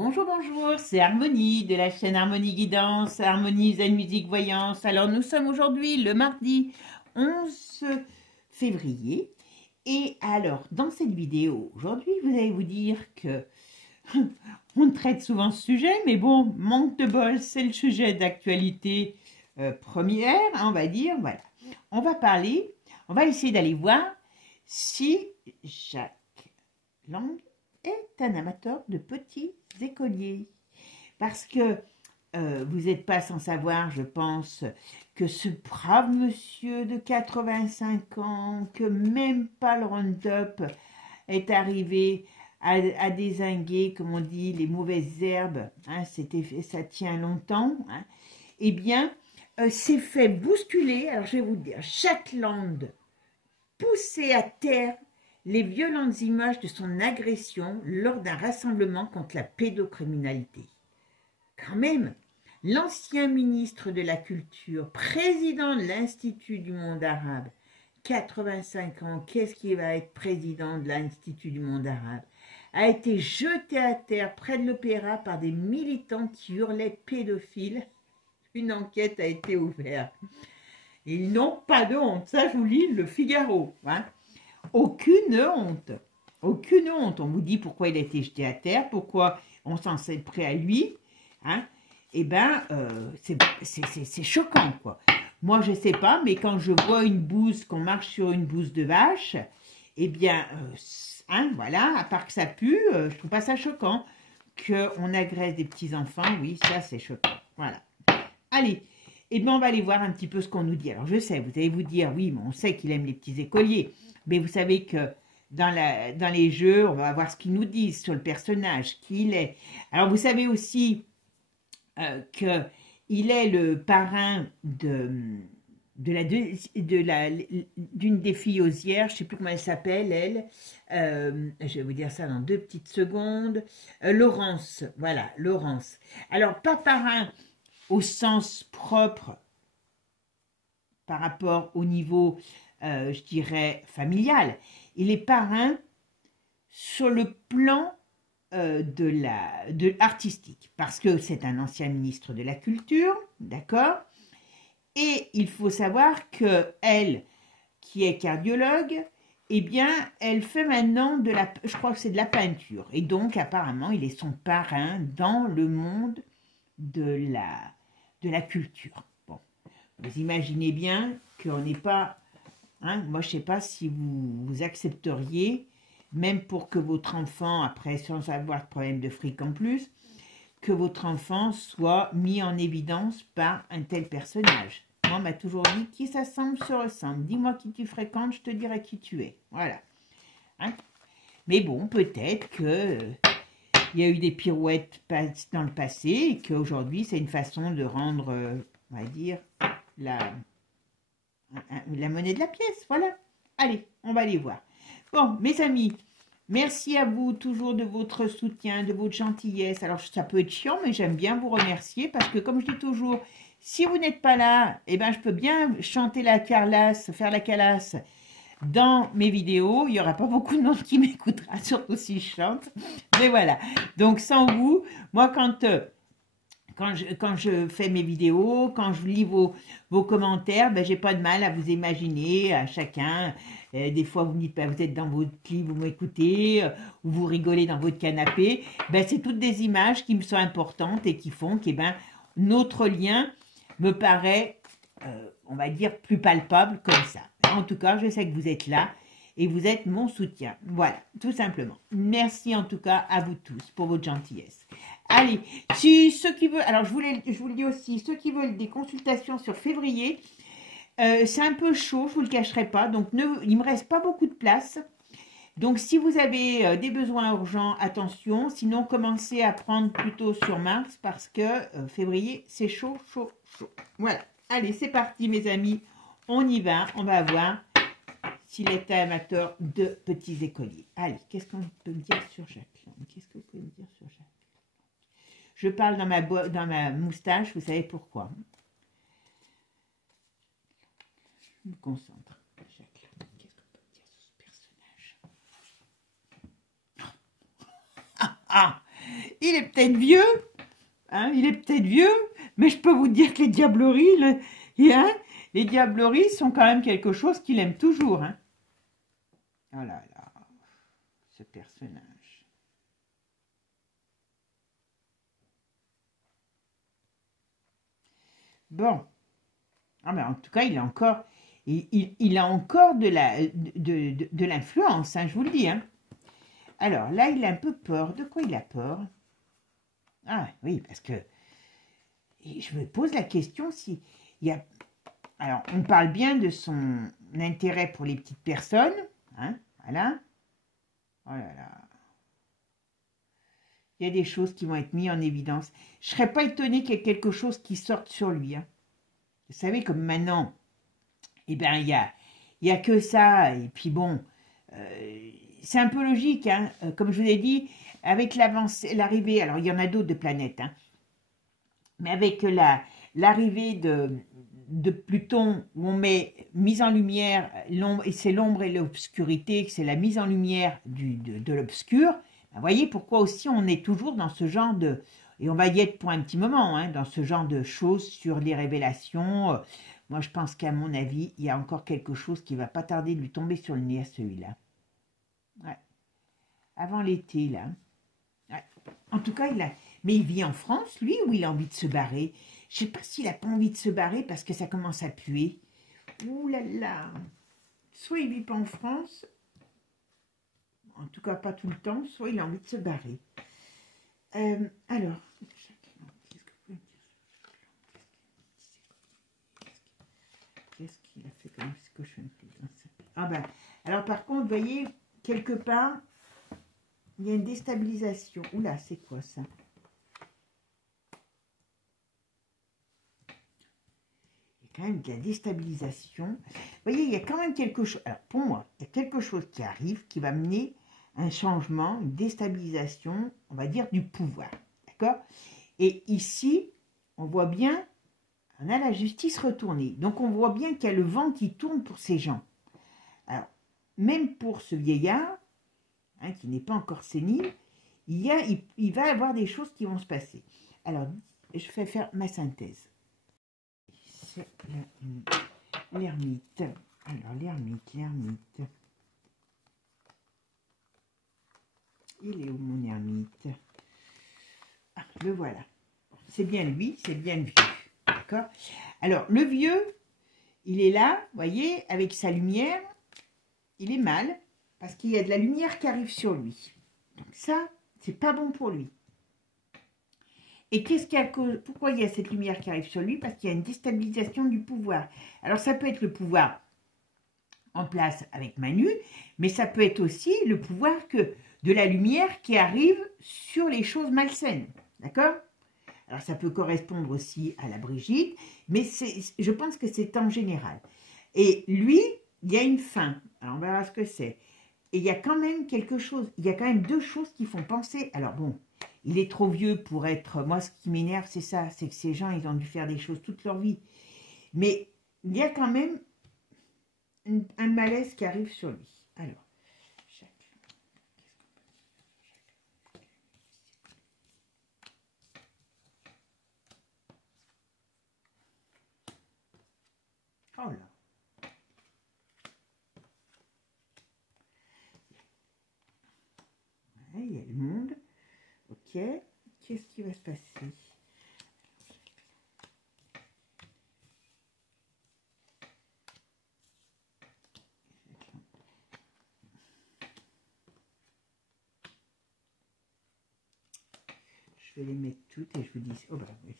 Bonjour, bonjour, c'est Harmonie de la chaîne Harmonie Guidance, Harmonie Zen Musique Voyance. Alors nous sommes aujourd'hui le mardi 11 février et alors dans cette vidéo aujourd'hui vous allez vous dire que on traite souvent ce sujet, mais bon, manque de bol, c'est le sujet d'actualité première, on va dire, voilà. On va essayer d'aller voir si Jacques Lang est un amateur de petits écoliers. Parce que vous n'êtes pas sans savoir, je pense, que ce brave monsieur de 85 ans, que même pas le Roundup est arrivé à dézinguer, comme on dit, les mauvaises herbes, hein, ça tient longtemps, hein, eh bien, s'est fait bousculer, alors je vais vous dire, Jacques Lang, poussé à terre les violentes images de son agression lors d'un rassemblement contre la pédocriminalité. Quand même, l'ancien ministre de la Culture, président de l'Institut du monde arabe, 85 ans, qu'est-ce qui va être président de l'Institut du monde arabe, a été jeté à terre près de l'opéra par des militants qui hurlaient pédophiles. Une enquête a été ouverte. Ils n'ont pas de honte, ça je vous lis le Figaro, hein. Aucune honte, aucune honte. On vous dit pourquoi il a été jeté à terre, pourquoi on s'en s'est pris à lui, hein. Eh bien, c'est choquant, quoi. Moi, je ne sais pas, mais quand je vois une bouse, qu'on marche sur une bouse de vache, eh bien, hein, voilà, à part que ça pue, je trouve pas ça choquant. Qu'on agresse des petits-enfants, oui, ça, c'est choquant. Voilà. Allez, eh bien, on va aller voir un petit peu ce qu'on nous dit. Alors, je sais, vous allez vous dire, oui, mais on sait qu'il aime les petits écoliers. Mais vous savez que dans les jeux, on va voir ce qu'ils nous disent sur le personnage, qui il est. Alors, vous savez aussi qu'il est le parrain d'une des filles osières, je ne sais plus comment elle s'appelle, elle. Je vais vous dire ça dans 2 petites secondes. Laurence, voilà, Laurence. Alors, pas parrain au sens propre par rapport au niveau, je dirais, familial. Il est parrain sur le plan artistique, parce que c'est un ancien ministre de la Culture, d'accord? Et il faut savoir que elle, qui est cardiologue, eh bien, elle fait maintenant je crois que c'est de la peinture. Et donc, apparemment, il est son parrain dans le monde de la culture. Bon, vous imaginez bien qu'on n'est pas... Hein, moi, je ne sais pas si vous accepteriez, même pour que votre enfant, après, sans avoir de problème de fric en plus, que votre enfant soit mis en évidence par un tel personnage. Moi, on m'a toujours dit, qui s'assemble se ressemble. Dis-moi qui tu fréquentes, je te dirai qui tu es. Voilà. Hein? Mais bon, peut-être que... il y a eu des pirouettes dans le passé et qu'aujourd'hui, c'est une façon de rendre, on va dire, la monnaie de la pièce. Voilà. Allez, on va aller voir. Bon, mes amis, merci à vous toujours de votre soutien, de votre gentillesse. Alors, ça peut être chiant, mais j'aime bien vous remercier parce que, comme je dis toujours, si vous n'êtes pas là, eh ben, je peux bien chanter la carlasse, faire la calasse dans mes vidéos. Il n'y aura pas beaucoup de monde qui m'écoutera, surtout si je chante. Mais voilà. Donc, sans vous, moi, quand je fais mes vidéos, quand je lis vos commentaires, ben, j'ai pas de mal à vous imaginer, à chacun. Des fois, vous me dites, ben, vous êtes dans votre lit, vous m'écoutez, ou vous rigolez dans votre canapé. Ben, c'est toutes des images qui me sont importantes et qui font que ben, notre lien me paraît, on va dire, plus palpable comme ça. En tout cas, je sais que vous êtes là et vous êtes mon soutien. Voilà, tout simplement. Merci en tout cas à vous tous pour votre gentillesse. Allez, si ceux qui veulent, alors je vous le dis aussi, ceux qui veulent des consultations sur février, c'est un peu chaud, je ne vous le cacherai pas, donc il ne me reste pas beaucoup de place. Donc si vous avez des besoins urgents, attention, sinon commencez à prendre plutôt sur mars parce que février, c'est chaud, chaud, chaud. Voilà, allez, c'est parti mes amis, on y va, on va voir s'il est amateur de petits écoliers. Allez, qu'est-ce qu'on peut me dire sur Jacques Lang? Qu'est-ce que vous pouvez me dire sur Jacques Lang? Je parle dans ma moustache, vous savez pourquoi. Je me concentre. Jacques Lang, qu'est-ce qu'on peut me dire sur ce personnage? il est peut-être vieux, hein, il est peut-être vieux, mais je peux vous dire que les diableries, les diableries sont quand même quelque chose qu'il aime toujours. Hein. Oh là là, ce personnage. Bon, ah ben en tout cas, il a encore, il a encore de l'influence, hein, je vous le dis. Hein. Alors là, il a un peu peur. De quoi il a peur? Ah oui, parce que je me pose la question si il y a. Alors, on parle bien de son intérêt pour les petites personnes, hein, voilà. Oh là là. Il y a des choses qui vont être mises en évidence. Je ne serais pas étonnée qu'il y ait quelque chose qui sorte sur lui. Hein. Vous savez, comme maintenant, eh bien, il y a que ça. Et puis bon, c'est un peu logique. Hein. Comme je vous ai dit, avec l'arrivée, alors il y en a d'autres de planètes, hein, mais avec l'arrivée de Pluton, où on met mise en lumière l'ombre, et c'est l'ombre et l'obscurité, c'est la mise en lumière de l'obscur. Vous voyez pourquoi aussi on est toujours dans ce genre de, et on va y être pour un petit moment, hein, dans ce genre de choses sur les révélations. Moi je pense qu'à mon avis, il y a encore quelque chose qui va pas tarder de lui tomber sur le nez à celui-là. Ouais. Avant l'été, là. Ouais. En tout cas, mais il vit en France, lui, ou il a envie de se barrer? Je ne sais pas s'il n'a pas envie de se barrer parce que ça commence à puer. Ouh là là. Soit il ne vit pas en France, en tout cas pas tout le temps, soit il a envie de se barrer. Alors, qu'est-ce qu'il a fait comme cochonnerie? Ah ben, alors par contre, vous voyez, quelque part, il y a une déstabilisation. Oula, c'est quoi ça? Quand même de la déstabilisation. Vous voyez, il y a quand même quelque chose. Alors pour moi, il y a quelque chose qui arrive qui va mener un changement, une déstabilisation, on va dire, du pouvoir. D'accord? Et ici, on voit bien, on a la justice retournée. Donc on voit bien qu'il y a le vent qui tourne pour ces gens. Alors, même pour ce vieillard, hein, qui n'est pas encore sénile, il va y avoir des choses qui vont se passer. Alors, je vais faire ma synthèse. C'est l'ermite. Alors, l'ermite. Il est où mon ermite? Ah, le voilà. C'est bien lui, c'est bien le vieux. D'accord? Alors, le vieux, il est là, vous voyez, avec sa lumière. Il est mal, parce qu'il y a de la lumière qui arrive sur lui. Donc ça, c'est pas bon pour lui. Et pourquoi il y a cette lumière qui arrive sur lui? Parce qu'il y a une déstabilisation du pouvoir. Alors ça peut être le pouvoir en place avec Manu, mais ça peut être aussi le pouvoir de la lumière qui arrive sur les choses malsaines. D'accord? Alors ça peut correspondre aussi à la Brigitte, mais je pense que c'est en général. Et lui, il y a une fin. Alors on verra ce que c'est. Et il y a quand même quelque chose, il y a quand même deux choses qui font penser. Alors bon, il est trop vieux pour être... Moi, ce qui m'énerve, c'est ça, c'est que ces gens, ils ont dû faire des choses toute leur vie. Mais il y a quand même un malaise qui arrive sur lui. Alors, oh là. Ouais, il y a le monde. Ok. Qu'est-ce qui va se passer? Je vais les mettre toutes et je vous dis... Oh bah oui.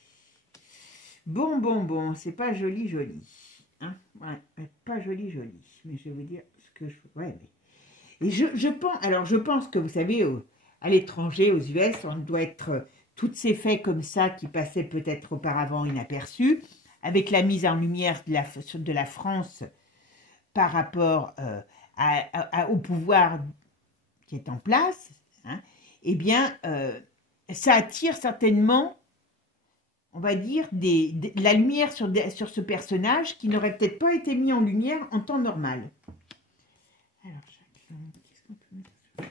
Bon, c'est pas joli. Hein, ouais, pas joli. Mais je vais vous dire ce que je... Ouais, mais... Et je pense que, vous savez, à l'étranger, aux US, on doit être... toutes ces faits comme ça qui passaient peut-être auparavant inaperçus, avec la mise en lumière de la France par rapport au pouvoir qui est en place, hein, eh bien, ça attire certainement, on va dire, la lumière sur ce personnage qui n'aurait peut-être pas été mis en lumière en temps normal. Alors, qu'est-ce qu'on peut mettre sur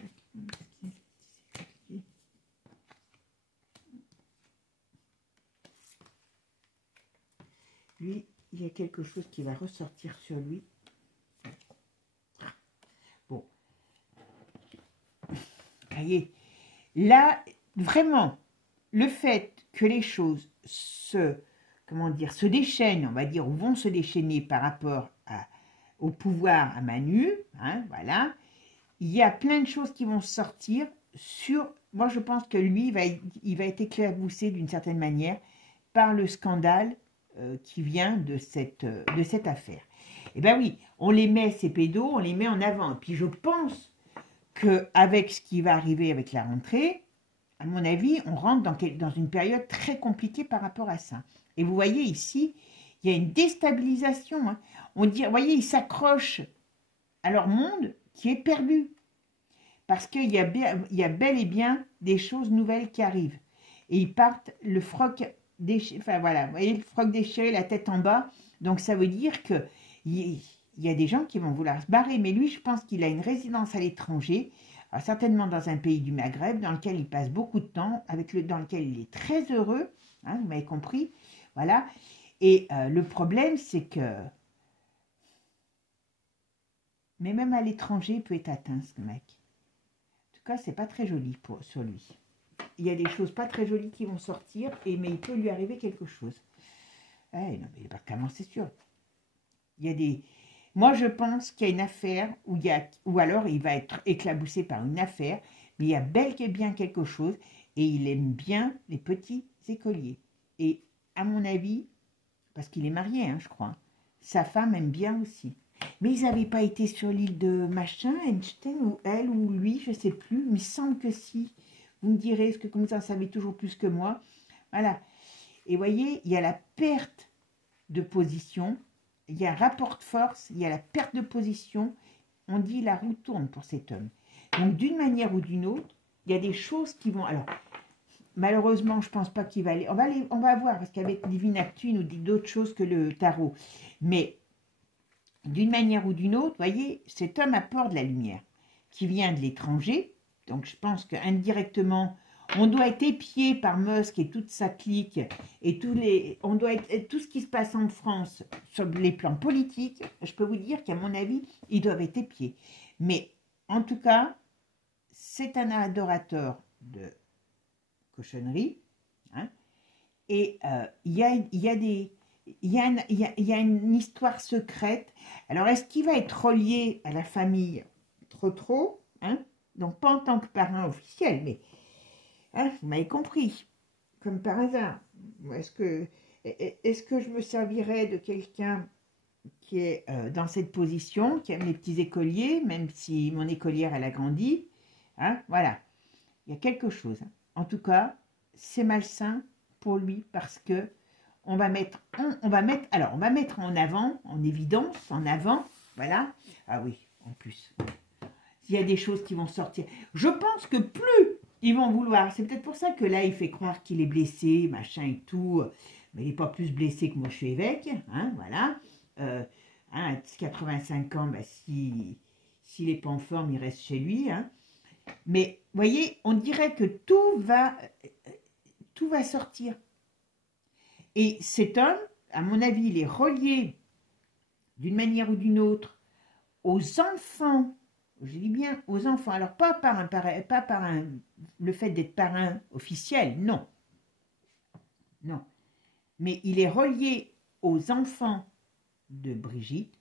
Lui, il y a quelque chose qui va ressortir sur lui. Bon. Voyez, là, vraiment, le fait que les choses comment dire, se déchaînent, on va dire, ou vont se déchaîner par rapport au pouvoir à Manu, hein, voilà, il y a plein de choses qui vont sortir sur... Moi, je pense que lui, il va être éclaboussé d'une certaine manière par le scandale qui vient de cette affaire. Eh bien oui, on les met, ces pédos, on les met en avant. Et puis je pense qu'avec ce qui va arriver avec la rentrée, à mon avis, on rentre dans une période très compliquée par rapport à ça. Et vous voyez ici, il y a une déstabilisation. Hein. On dit, vous voyez, ils s'accrochent à leur monde qui est perdu. Parce qu'il y a bel et bien des choses nouvelles qui arrivent. Et ils partent le froc déchiré, enfin voilà, vous voyez, le froc déchiré, la tête en bas. Donc ça veut dire qu'il y a des gens qui vont vouloir se barrer. Mais lui, je pense qu'il a une résidence à l'étranger, certainement dans un pays du Maghreb, dans lequel il passe beaucoup de temps, dans lequel il est très heureux, hein, vous m'avez compris, voilà. Et le problème, c'est que, mais même à l'étranger, il peut être atteint, ce mec. En tout cas, c'est pas très joli sur lui. Il y a des choses pas très jolies qui vont sortir, mais il peut lui arriver quelque chose. Eh, non, mais pas comment, c'est sûr. Il y a des... Moi, je pense qu'il y a une affaire ou alors il va être éclaboussé par une affaire, mais il y a bel et bien quelque chose et il aime bien les petits écoliers. Et à mon avis, parce qu'il est marié, hein, je crois, sa femme aime bien aussi. Mais ils n'avaient pas été sur l'île de machin, Einstein, ou elle, ou lui, je ne sais plus, mais il semble que si. Vous me direz, est-ce que comme ça, savez toujours plus que moi. Voilà. Et voyez, il y a la perte de position, il y a un rapport de force, il y a la perte de position. On dit la roue tourne pour cet homme. Donc, d'une manière ou d'une autre, il y a des choses qui vont... Alors, malheureusement, je ne pense pas qu'il va aller... On va voir, parce qu'avec Divine Actu, il nous dit d'autres choses que le tarot. Mais, d'une manière ou d'une autre, voyez, cet homme apporte de la lumière qui vient de l'étranger. Donc, je pense qu'indirectement, on doit être épié par Musk et toute sa clique et on doit être tout ce qui se passe en France sur les plans politiques. Je peux vous dire qu'à mon avis, ils doivent être épiés. Mais en tout cas, c'est un adorateur de cochonnerie. Hein, et il y a une histoire secrète. Alors, est-ce qu'il va être relié à la famille trop, hein? Donc, pas en tant que parrain officiel, mais hein, vous m'avez compris, comme par hasard. Est-ce que je me servirais de quelqu'un qui est dans cette position, qui aime les petits écoliers, même si mon écolière, elle a grandi, hein, voilà. Il y a quelque chose. En tout cas, c'est malsain pour lui parce que on va mettre en avant, en évidence, en avant, voilà. Ah oui, en plus. Il y a des choses qui vont sortir. Je pense que plus ils vont vouloir, c'est peut-être pour ça que là, il fait croire qu'il est blessé, machin et tout, mais il n'est pas plus blessé que moi, je suis évêque, hein, voilà. À 85 ans, bah, s'il n'est pas en forme, il reste chez lui, hein. Mais, vous voyez, on dirait que tout va sortir. Et cet homme, à mon avis, il est relié d'une manière ou d'une autre aux enfants. Je dis bien aux enfants. Alors, pas par le fait d'être parrain officiel, non. Non. Mais il est relié aux enfants de Brigitte.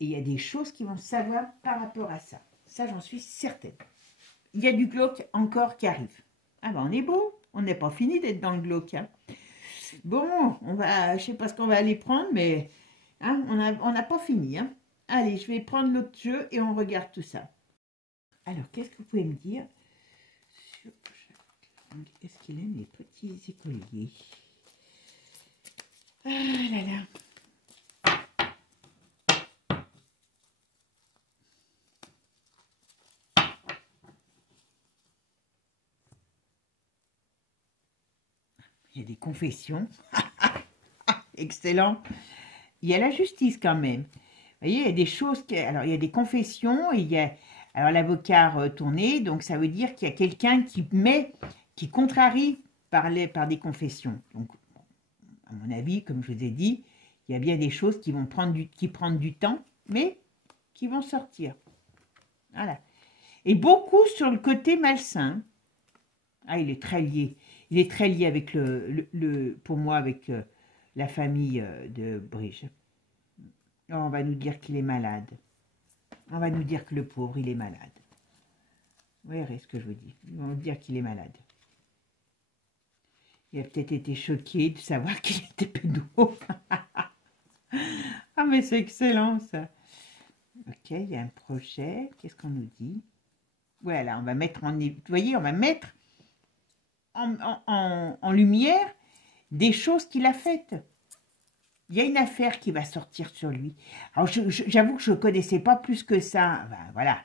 Et il y a des choses qui vont savoir par rapport à ça. Ça, j'en suis certaine. Il y a du glauque encore qui arrive. Ah ben, on est beau. On n'est pas fini d'être dans le glauque. Hein. Bon, je ne sais pas ce qu'on va aller prendre, mais hein, on n'a pas fini. Hein. Allez, je vais prendre l'autre jeu et on regarde tout ça. Alors, qu'est-ce que vous pouvez me dire sur est-ce qu'il aime les petits écoliers? Ah là là. Il y a des confessions. Excellent. Il y a la justice quand même. Vous voyez, il y a des choses... Alors, il y a des confessions et il y a... Alors, l'avocat retourné, donc ça veut dire qu'il y a quelqu'un qui contrarie par des confessions. Donc, à mon avis, comme je vous ai dit, Il y a bien des choses qui vont prendre du temps, mais qui vont sortir. Voilà. Et beaucoup sur le côté malsain. Ah, il est très lié. Il est très lié avec pour moi, avec la famille de Bridge. Oh, on va nous dire qu'il est malade. On va nous dire que le pauvre, il est malade. Vous voyez ce que je vous dis. Ils vont nous dire qu'il est malade. Il a peut-être été choqué de savoir qu'il était pédo. Ah, mais c'est excellent, ça. Ok, il y a un projet. Qu'est-ce qu'on nous dit? Voilà, on va mettre en... Vous voyez, on va mettre en lumière des choses qu'il a faites. Il y a une affaire qui va sortir sur lui. Alors, j'avoue que je ne connaissais pas plus que ça. Ben, voilà.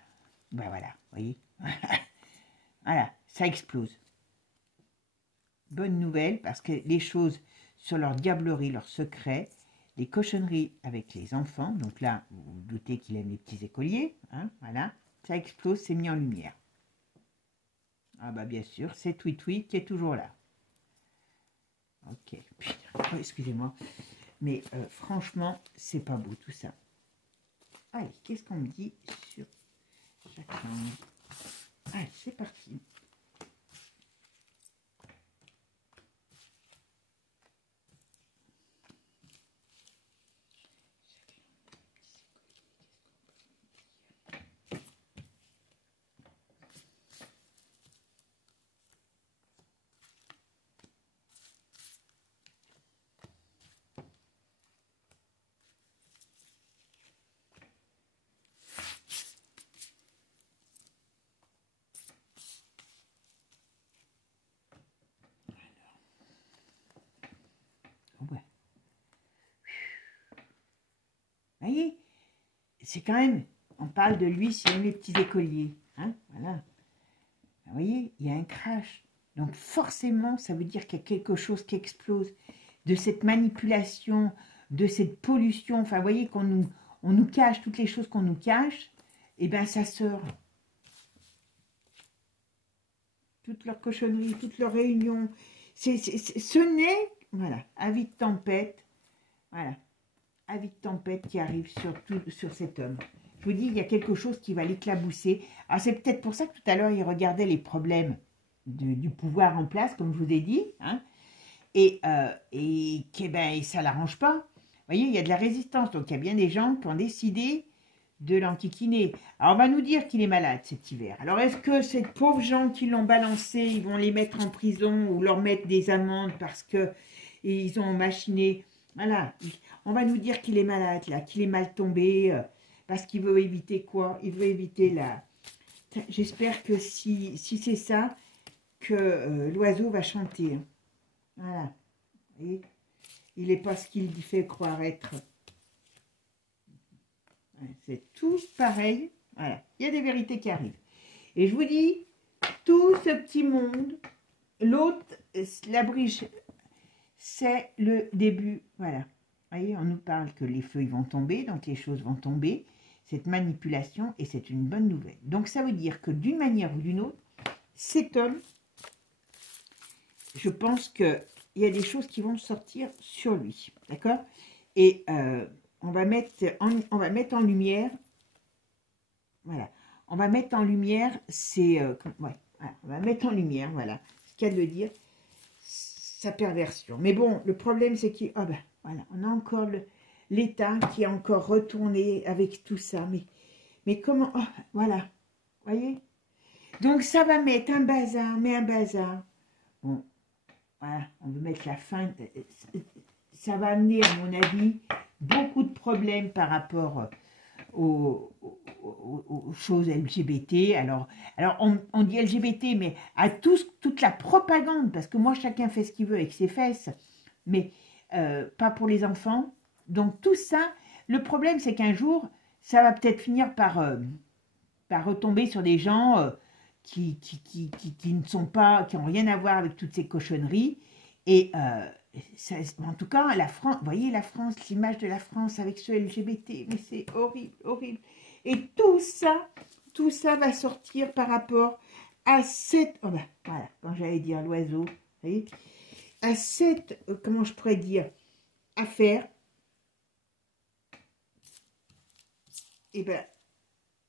Ben, voilà, vous voyez. Voilà, ça explose. Bonne nouvelle, parce que les choses sur leur diablerie, leurs secrets, les cochonneries avec les enfants, donc là, vous vous doutez qu'il aime les petits écoliers, hein, voilà, ça explose, c'est mis en lumière. Ah bah bien sûr, c'est Tweet qui est toujours là. Ok, oh, excusez-moi, mais franchement, c'est pas beau tout ça. Allez, qu'est-ce qu'on me dit sur chacun? Allez, c'est parti. Ouais. Vous voyez, c'est quand même, on parle de lui, c'est les petits écoliers. Hein, voilà. Vous voyez, il y a un crash. Donc forcément, ça veut dire qu'il y a quelque chose qui explose. De cette manipulation, de cette pollution. Enfin, vous voyez on nous cache toutes les choses qu'on nous cache. Et bien, ça sort. Toutes leurs cochonneries, toutes leurs réunions. Ce n'est, voilà, avis de tempête. Voilà. Avis de tempête qui arrive sur cet homme. Je vous dis, il y a quelque chose qui va l'éclabousser. Alors, c'est peut-être pour ça que tout à l'heure, il regardait les problèmes du pouvoir en place, comme je vous ai dit, hein, et ben, ça ne l'arrange pas. Vous voyez, il y a de la résistance. Donc, il y a bien des gens qui ont décidé de l'enquiquiner. Alors, on va nous dire qu'il est malade cet hiver. Alors, est-ce que ces pauvres gens qui l'ont balancé, ils vont les mettre en prison ou leur mettre des amendes parce qu'ils ont machiné? Voilà. On va nous dire qu'il est malade, là, qu'il est mal tombé, parce qu'il veut éviter quoi? Il veut éviter la... J'espère que si c'est ça, que l'oiseau va chanter. Hein. Voilà. Et il n'est pas ce qu'il fait croire être. C'est tout pareil. Voilà. Il y a des vérités qui arrivent. Et je vous dis, tout ce petit monde, l'autre, la Bridge, c'est le début. Voilà. Vous voyez, on nous parle que les feuilles vont tomber, donc les choses vont tomber. Cette manipulation, et c'est une bonne nouvelle. Donc ça veut dire que d'une manière ou d'une autre, cet homme, je pense qu'il y a des choses qui vont sortir sur lui. D'accord? Et on va mettre en lumière, voilà, on va mettre en lumière, c'est, ouais, voilà, on va mettre en lumière, voilà, ce qu'il y a de le dire, sa perversion. Mais bon, le problème, c'est qu'il, ah ben, voilà, on a encore l'État qui est encore retourné avec tout ça, mais comment, oh, voilà, voyez? Donc ça va mettre un bazar, mais un bazar. Bon, voilà, on veut mettre la fin, ça va amener, à mon avis, beaucoup de problèmes par rapport aux choses LGBT. Alors on dit LGBT, mais à toute la propagande, parce que moi, chacun fait ce qu'il veut avec ses fesses, mais pas pour les enfants. Donc tout ça, le problème, c'est qu'un jour, ça va peut-être finir par retomber sur des gens qui ne sont pas, qui n'ont rien à voir avec toutes ces cochonneries. Et ça, en tout cas, la France, vous voyez la France, l'image de la France avec ce LGBT, mais c'est horrible, horrible. Et tout ça va sortir par rapport à cette, oh ben, voilà, quand j'allais dire l'oiseau, vous voyez, à cette, comment je pourrais dire, affaire Et ben,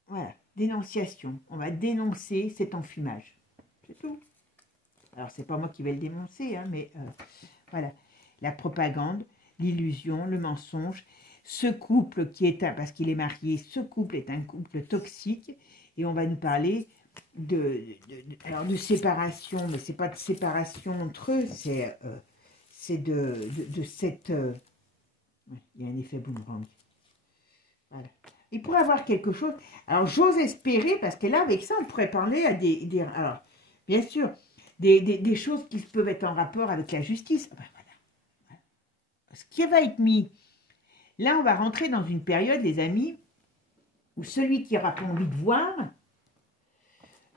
voilà, dénonciation. On va dénoncer cet enfumage. C'est tout. Alors, c'est pas moi qui vais le dénoncer, hein, mais voilà. La propagande, l'illusion, le mensonge. Ce couple qui est, parce qu'il est marié, ce couple est un couple toxique. Et on va nous parler alors de séparation, mais c'est pas de séparation entre eux, c'est de cette... il y a un effet boomerang. Voilà. Il pourrait avoir quelque chose. Alors, j'ose espérer, parce que là, avec ça, on pourrait parler à alors, bien sûr, des choses qui peuvent être en rapport avec la justice. Ben, voilà. Ce qui va être mis... Là, on va rentrer dans une période, les amis, où celui qui n'aura pas envie de voir,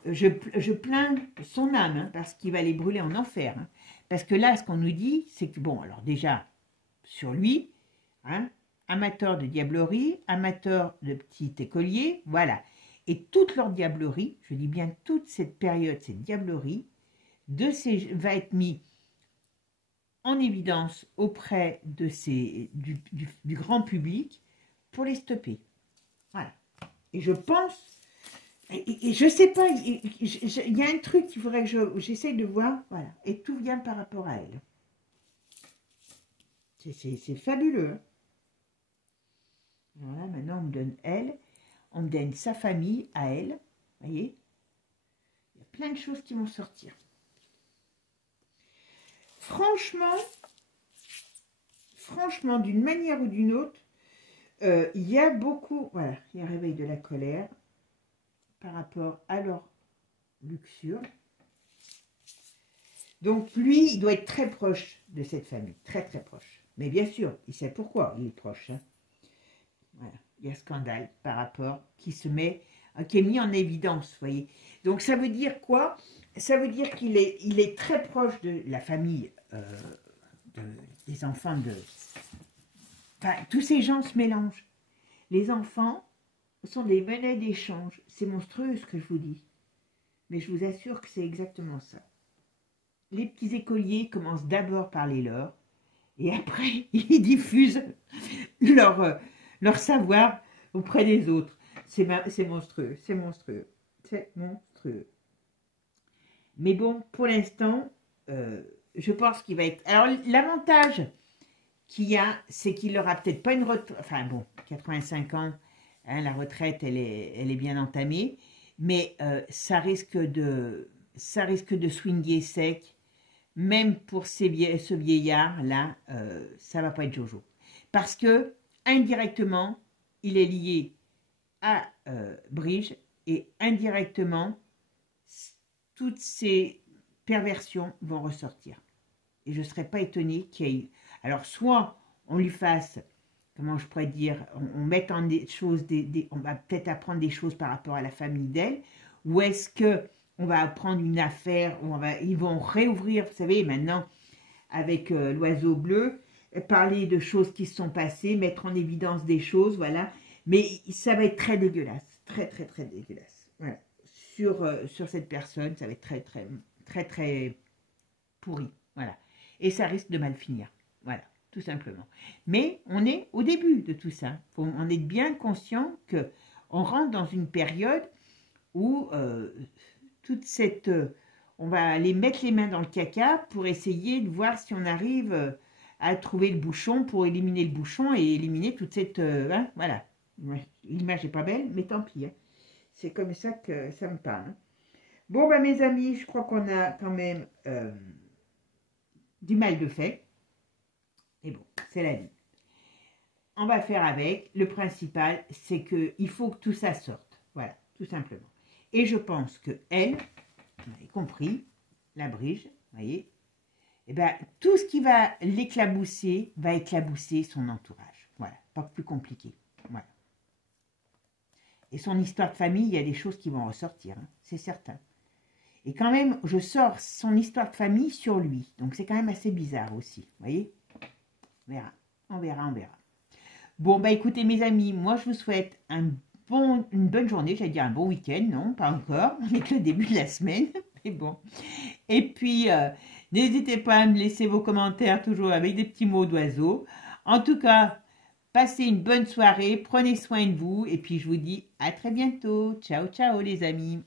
je plains son âme, hein, parce qu'il va les brûler en enfer. Hein. Parce que là, ce qu'on nous dit, c'est que, bon, alors déjà, sur lui, hein, amateur de diablerie, amateur de petit écolier, voilà. Et toute leur diablerie, je dis bien toute cette période, cette diablerie, va être mis en évidence auprès de du grand public pour les stopper. Voilà. Et je pense, et je sais pas, il y a un truc qu'il faudrait que j'essaye de voir, voilà. Et tout vient par rapport à elle. C'est fabuleux. Hein. Voilà, maintenant on me donne elle, on me donne sa famille à elle, vous voyez. Il y a plein de choses qui vont sortir. Franchement, d'une manière ou d'une autre, il y a beaucoup, voilà, il y a un réveil de la colère par rapport à leur luxure. Donc lui, il doit être très proche de cette famille, très très proche. Mais bien sûr, il sait pourquoi il est proche. Hein. Voilà. Il y a scandale par rapport qui est mis en évidence, vous voyez. Donc ça veut dire quoi? Ça veut dire qu'il est très proche de la famille, des enfants de... Enfin, tous ces gens se mélangent. Les enfants sont des monnaies d'échange. C'est monstrueux ce que je vous dis. Mais je vous assure que c'est exactement ça. Les petits écoliers commencent d'abord par les leurs, et après, ils diffusent leur savoir auprès des autres. C'est monstrueux, c'est monstrueux, c'est monstrueux. Mais bon, pour l'instant, je pense qu'il va être... Alors, l'avantage qu'il y a, c'est qu'il n'aura peut-être pas une retraite... Enfin bon, 85 ans, hein, la retraite, elle est bien entamée, mais ça risque de swinguer sec. Même pour ce vieillard-là, ça ne va pas être Jojo. Parce que, indirectement, il est lié à Brigitte et indirectement, toutes ces perversions vont ressortir. Et je ne serais pas étonnée qu'il y ait... Alors, soit on lui fasse, comment je pourrais dire, on mette en des choses, on va peut-être apprendre des choses par rapport à la famille d'elle, ou est-ce que on va apprendre une affaire, ils vont réouvrir, vous savez, maintenant, avec l'oiseau bleu, parler de choses qui se sont passées, mettre en évidence des choses, voilà. Mais ça va être très dégueulasse, très, très, très dégueulasse. Voilà. Sur cette personne, ça va être très, très, très, très pourri, voilà. Et ça risque de mal finir, voilà, tout simplement. Mais on est au début de tout ça. On est bien conscient qu'on rentre dans une période où... toute cette... on va aller mettre les mains dans le caca pour essayer de voir si on arrive à trouver le bouchon, pour éliminer le bouchon et éliminer toute cette... hein, voilà. L'image n'est pas belle, mais tant pis. Hein. C'est comme ça que ça me parle. Hein. Bon, bah mes amis, je crois qu'on a quand même du mal de fait. Et bon, c'est la vie. On va faire avec. Le principal, c'est qu'il faut que tout ça sorte. Voilà, tout simplement. Et je pense que elle, vous avez compris, la Brigitte, vous voyez, eh ben, tout ce qui va l'éclabousser va éclabousser son entourage. Voilà, pas plus compliqué. Voilà. Et son histoire de famille, il y a des choses qui vont ressortir, hein, c'est certain. Et quand même, je sors son histoire de famille sur lui. Donc c'est quand même assez bizarre aussi, vous voyez. On verra, on verra, on verra. Bon, bah écoutez mes amis, moi je vous souhaite une bonne journée, j'allais dire un bon week-end, non, pas encore, on n'est que le début de la semaine, mais bon. Et puis, n'hésitez pas à me laisser vos commentaires, toujours avec des petits mots d'oiseau. En tout cas, Passez une bonne soirée, prenez soin de vous et puis je vous dis à très bientôt. Ciao, ciao les amis.